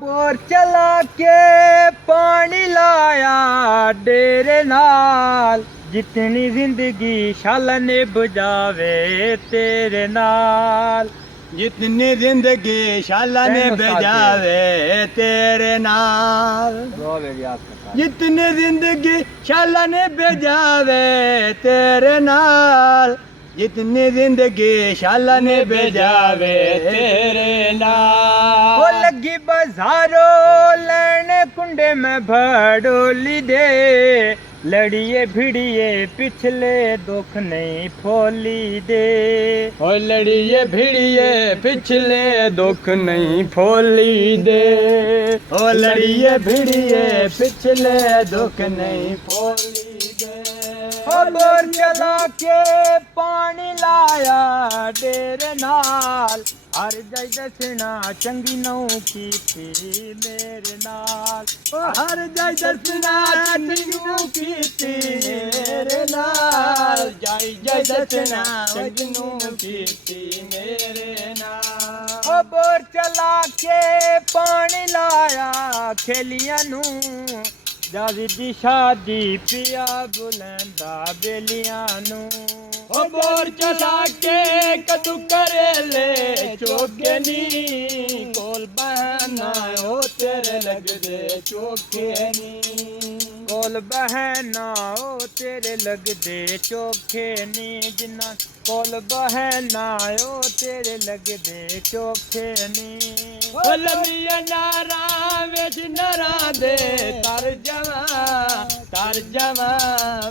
Bore चला के पानी लाया डेरे नाल, जितनी जिंदगी शाला ने बुझावे तेरे नाल, जितनी जिंदगी शाला ने भेजावे तेरे नाल, जितनी जिंदगी शाला ने भेजावे तेरे नाल, जितनी जिंदगी शाला ने भेजावे तेरे नाल। वो लगी बाजारों लेने कुंडे में भड़ोली दे, लड़िए भिड़िए पिछले दुख नहीं फोली दे, ओ लड़िए भिड़िए पिछले दुख नहीं फोली दे, ओ लड़िए भिड़िए पिछले दुख नहीं फोली दे। ओ बोर चला के पानी लाया डेरे नाल, हर जाई दसना चंगी नौ की थी मेरे नाल, ओ हर जाई दसना चंगी नौ की थी मेरे नाल, जाई जाई दसना चंगी नौ की थी मेरे नाल। ओ बोर चला के पानी लाया खेलियां नू, जावी दी शादी पिया बुलंदा बेलियां नू, ओ बोर चला के कदू करेले चोके नी, कोल बहना ओ तेरे लग दे चोखे नी, कोल बहना ओ तेरे लग दे चोखे नी, जिन्ना कोल बहना ओ तेरे लग दे चोखे नी। ओ लमिया नारा विच नरा दे तर जावा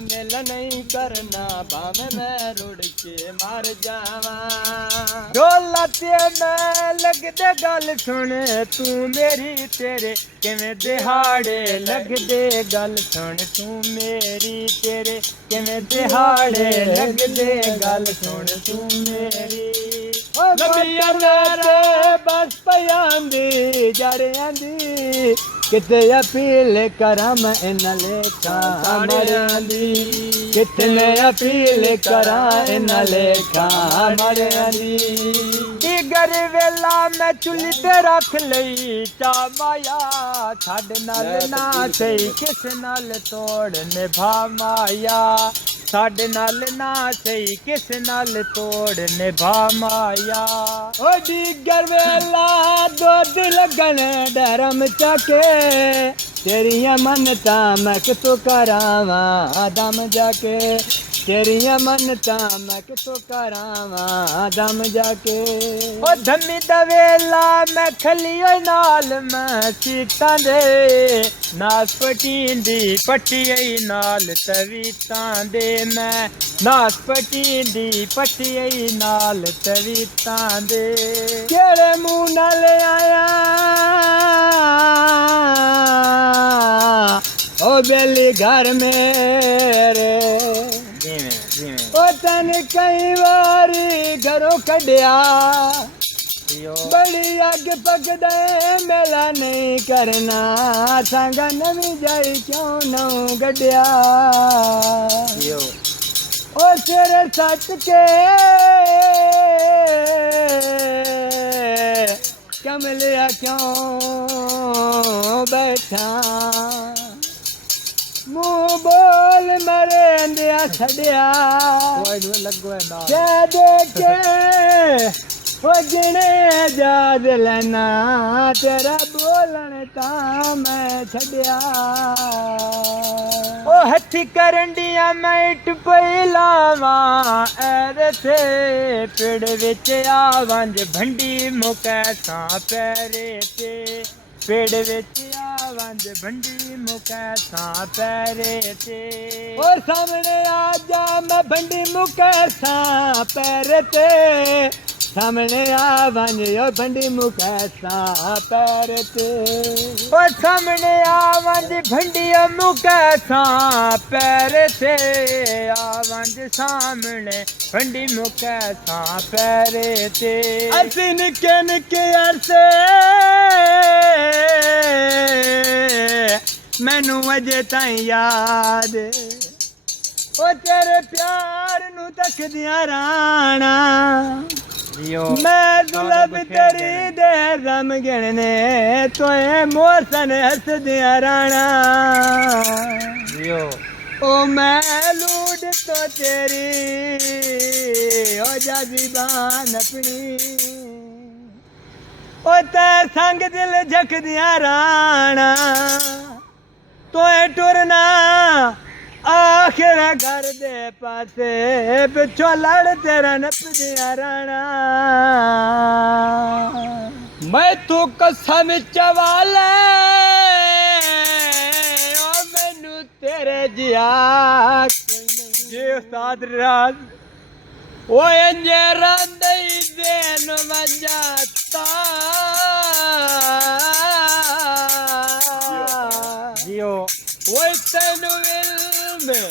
मिल नहीं करना भावे मैं रुड़ के मर जावा। डोलते मैं लग दे गल सुन तू मेरी, तेरे किवें दिहाड़े लग दे गल सुन तू मेरी, तेरे किवें दिहाड़े लग दे गल सुन तू मेरी। लमिया नारा बस पयांदी जड़ियां दी, किते अपील करा मैं इन लेखा मरियां दी, कितने अपील करा इन लेखा मरियां दी। दिगर वेला मैं चुल्ली ते रख लई चा माया, छड़ नाल ना सही किस नाल तोड़ निभा माया, छड़ नाल ना सही किस नाल तोड़ निभा माया। ओ दिगर वेला दुध लगन डरम चके, तेरिया मनता मैं कितो करावा दम जाके, तेरिया मनता मैं कितो करावा दम जाके। ओ धमी दवेला मैं खलियो नाल मैं सीतां दे, नास पटींदी पटियई नाल तवीतां दे, मैं नास पटींदी पटियई नाल तवीतां दे। केड़े मुंह नाल आया ओ बेली घर मेरे, ओ तन कई बारी घरों कढ़िया, बड़ी अग पकदे मेला नहीं करना, संग नवी जाई क्यों नौ गढ़िया। ओ तेरे सच के कमलिया क्यों बैठा, मुँह बोल मरे अंधिया छड़िया, क्या देखे ओ गिने जाद लेना, तेरा बोलन ता मैं छड़िया। ओ हथी करंडिया मैट पैलावा ऐरे थे, पेड़ विच आवंज भंडी मुकैसा पैरे ते, पेड़ विच आवंज भंडी मुकैसा पैरे ते। और सामने आजा मैं भंडी मुकैसा पैरे ते, सामने आवंज ओ भंडी मुकैसा पैरे ते। ओ सामने आवंज भंडी मुकैसा पैरे ते, आवंज सामने भंडी मुकैसा पैरे ते। असी निके निके अरसे मैनू अजे ताईं याद, ओ तेरे प्यार नू तकदियां राणा, जियो मैं जुलब तेरी दे रम गिणने तोए मोसन हस दिया राणा जियो ओ मैं लूट तो तेरी हो जा जीबान अपनी ओ ते संग दिल झक दिया राणा तोए टुरना आखिर घर दे पासे पिछो लड़ तेरा नप दिया राणा मैं तू कसम चवाले ओ मैनू तेरे जिया जी उस्ताद राज ओ अंजेरा दई देन वजाता जियो ओए तेनू में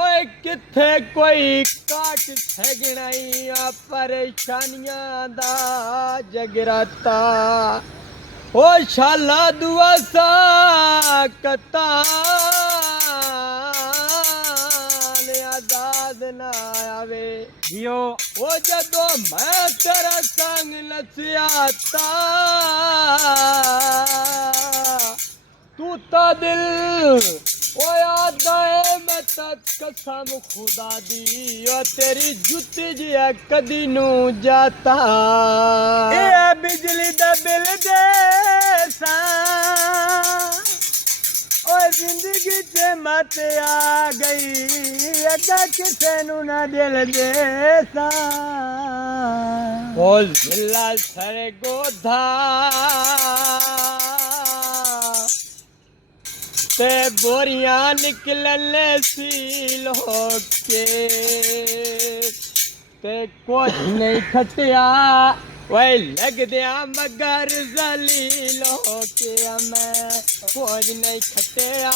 ओए किथे कोई काट सगनाई परेशानियां दा जगराता ओ शाला दुआ सा कता आजाद ना आवे जियो ओ जदों मैं तेरा संग नसियाता तू तो दिल ओ याद है मैं तक कसम खुदा दी ओ तेरी जुत्ती जिया कदी नू जाता ए बिजली दा बिल दे सा ओ जिंदगी च मत आ गई अगा किसे नू ना दिल दे सा ओ जिला सर गोधा ते बोरियां निकलन सील होके ते कुछ नहीं खटिया वही लग दिया मगर जलील होके मैं कुछ नहीं खटिया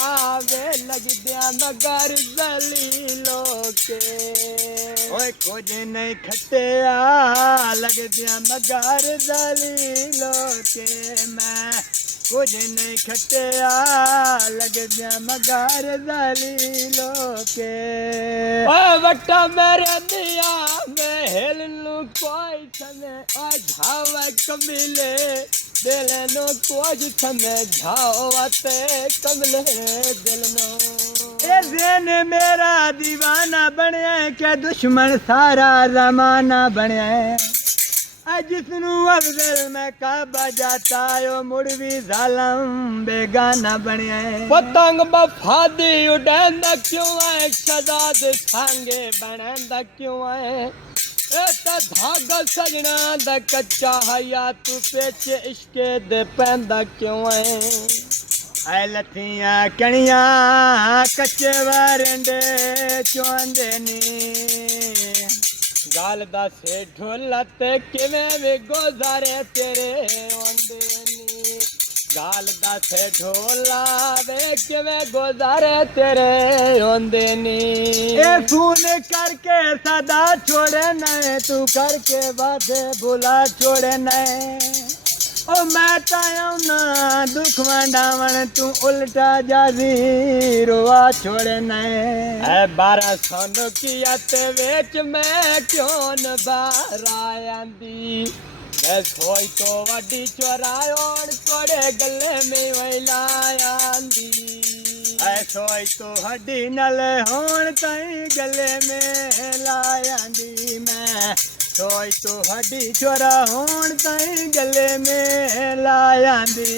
वे लग दिया मगर जलील होके ओए कुछ नहीं खटिया लग दिया मगर जलील होके मैं कुछ नहीं खटिया लग दिया मगर जलीलो के ओ बट्टा मेरे दिया मैं हिल लू कोई समय ओ झावा कमिले दिल नो कुछ समय झावते कमले दिल नो ए दिन मेरा दीवाना बनया क्या दुश्मन सारा जमाना बनया जिसनू अफजल में काबा जाता यो मुड़ भी जालम बेगाना बनिया पतंग बफादी उड़ांदा क्यों है सदा दे सांगे बनंदा क्यों है एता धागा सजना दा कच्चा हया तू पेचे इश्के दे पैंदा क्यों है ऐ लथियां कणियां कच्चे वरंडे चोंदे नी गाल दा से ढोला ते किवें वे गुजारे तेरे ओंदे नी गाल दा से ढोला वे किवें गुजारे तेरे ओंदे नी ए फोन करके सदा छोड़े नए तू करके वादे भुला छोड़े नए ओ मैं ताया ना दुख वंडावन तू उल्टा जाजी रोआ छोड़े नए ऐ 1200 किया ते वेच मैं क्यों न बारायांदी मैं सोई तो वड्डी चोरायोन कोड़े गले में वैलायांदी ऐ सोई तो हड्डी नल होन तई गले में लायांदी मैं सोई तो हड्डी चोरा होन तई गले में लायांदी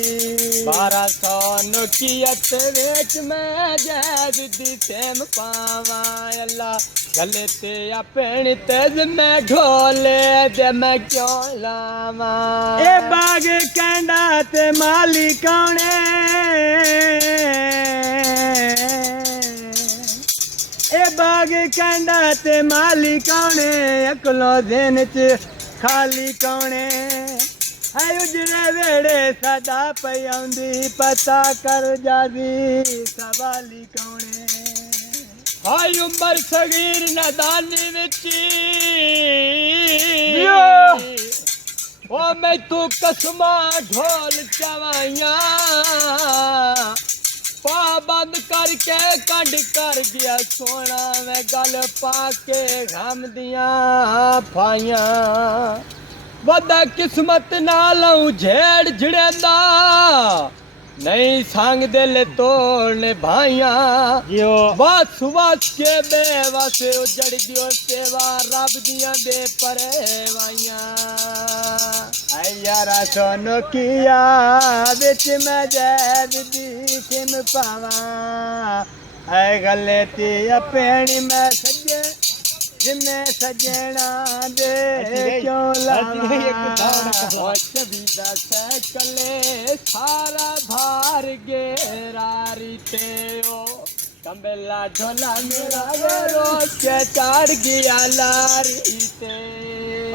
1200 नोकियत वेच मैं जैद दी सेम पावा अल्लाह गले ते अपने तेज में ढोले दे मैं क्यों लावा ए बाग कैंडा ते माली कौने ए बाग कैंडा ते माली कौने अकलो दिन च खाली कौने है उजड़े वेड़े सदा पई आउंदी पता कर जादी सवाली कौने हाय उमर सगीर नदानी विच ओ मैं तू कसमा ढोल चवाइया पाबंद कर के कंड कर गया सोना वे गल पाके गम दिया फाइया बदा किस्मत नालों झेड़ झड़ेंदा नहीं संग दिल तोड़ने भाइया बस बस के बेवस उजड़ गयो सेवा रब दिया बेपरवाइया यारा सोनो किया बिच में जैद दी सिम पावा ऐ गलती अपनी मैं सजे जिन्हें सजना दे क्यों लावा छबीदा सैकले सारा भार गेरारी ते ओ कमेला ढोला मेरा रोज के चढ़ गया लारी ते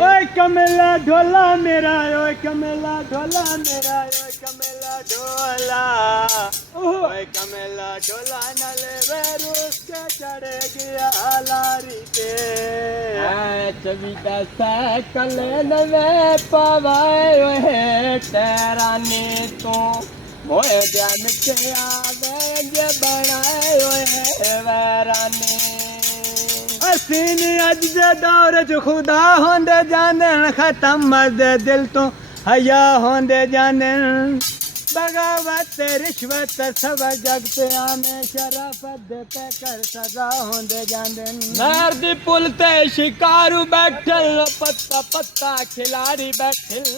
ओए कमेला ढोला मेरा ओए कमेला ढोला मेरा ओए कमेला ढोला ओए कमेला ढोला नले वेरुस के चढ़ गया लारी पे छबीदा सैकले नवे पवाए ओए तेराने तो मोए ध्यान के आवे जे बनाए ओए वैराने असीन अज दे दौर च खुदा होंदे जाने खत्म मर्द दिल तो हया होंदे जाने बगावत रिश्वत सब जग पे आने शराफत दे पे कर सजा होंदे जाने नहर दी पुल ते शिकारू बैठल पत्ता पत्ता खिलाड़ी बैठल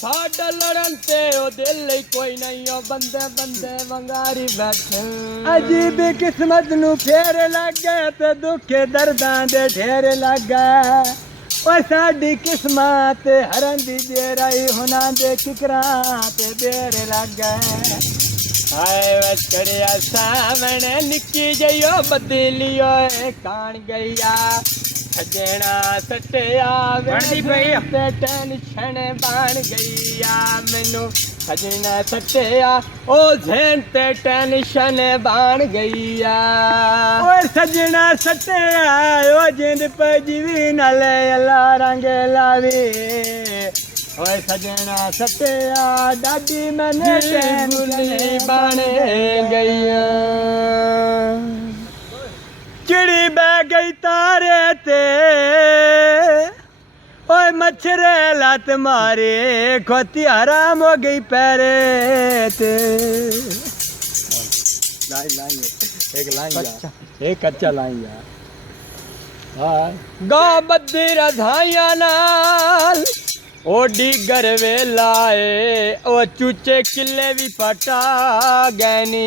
साडा लड़न ते ओ दिल कोई नहीं ओ बंदे बंदे वंगारी बैठल अजीब किस्मत नु फेर लग गए ते दुखे दर्दां दे ढेर लग गए ओ साडी किस्मत हरन दी जेराई हुना दे किकरा ते देर लग गए हाय वचड़िया सामने निक्की जइयो बदलियो कान गईया सजना सटिया बनदी पई ते टेंशन बन गईया मैनू सजना सटिया ओ झेन ते टेंशन बन गईया ओ सजना सटिया ओ जिंद पे जीवी नाले अल्लाह रंग लावी ओए सजना सटिया डाडी मैंने गुली बन गईया चिड़ी बह गई तारे ते ओए मच्छरे लत मारे खोती हराम हो गई पैरे ते एक लाइन एक कच्चा लाइन यार गा बद्दी रधाइया नाल ओ डिगर वेलाए ओ चूचे किले भी पटा गैनी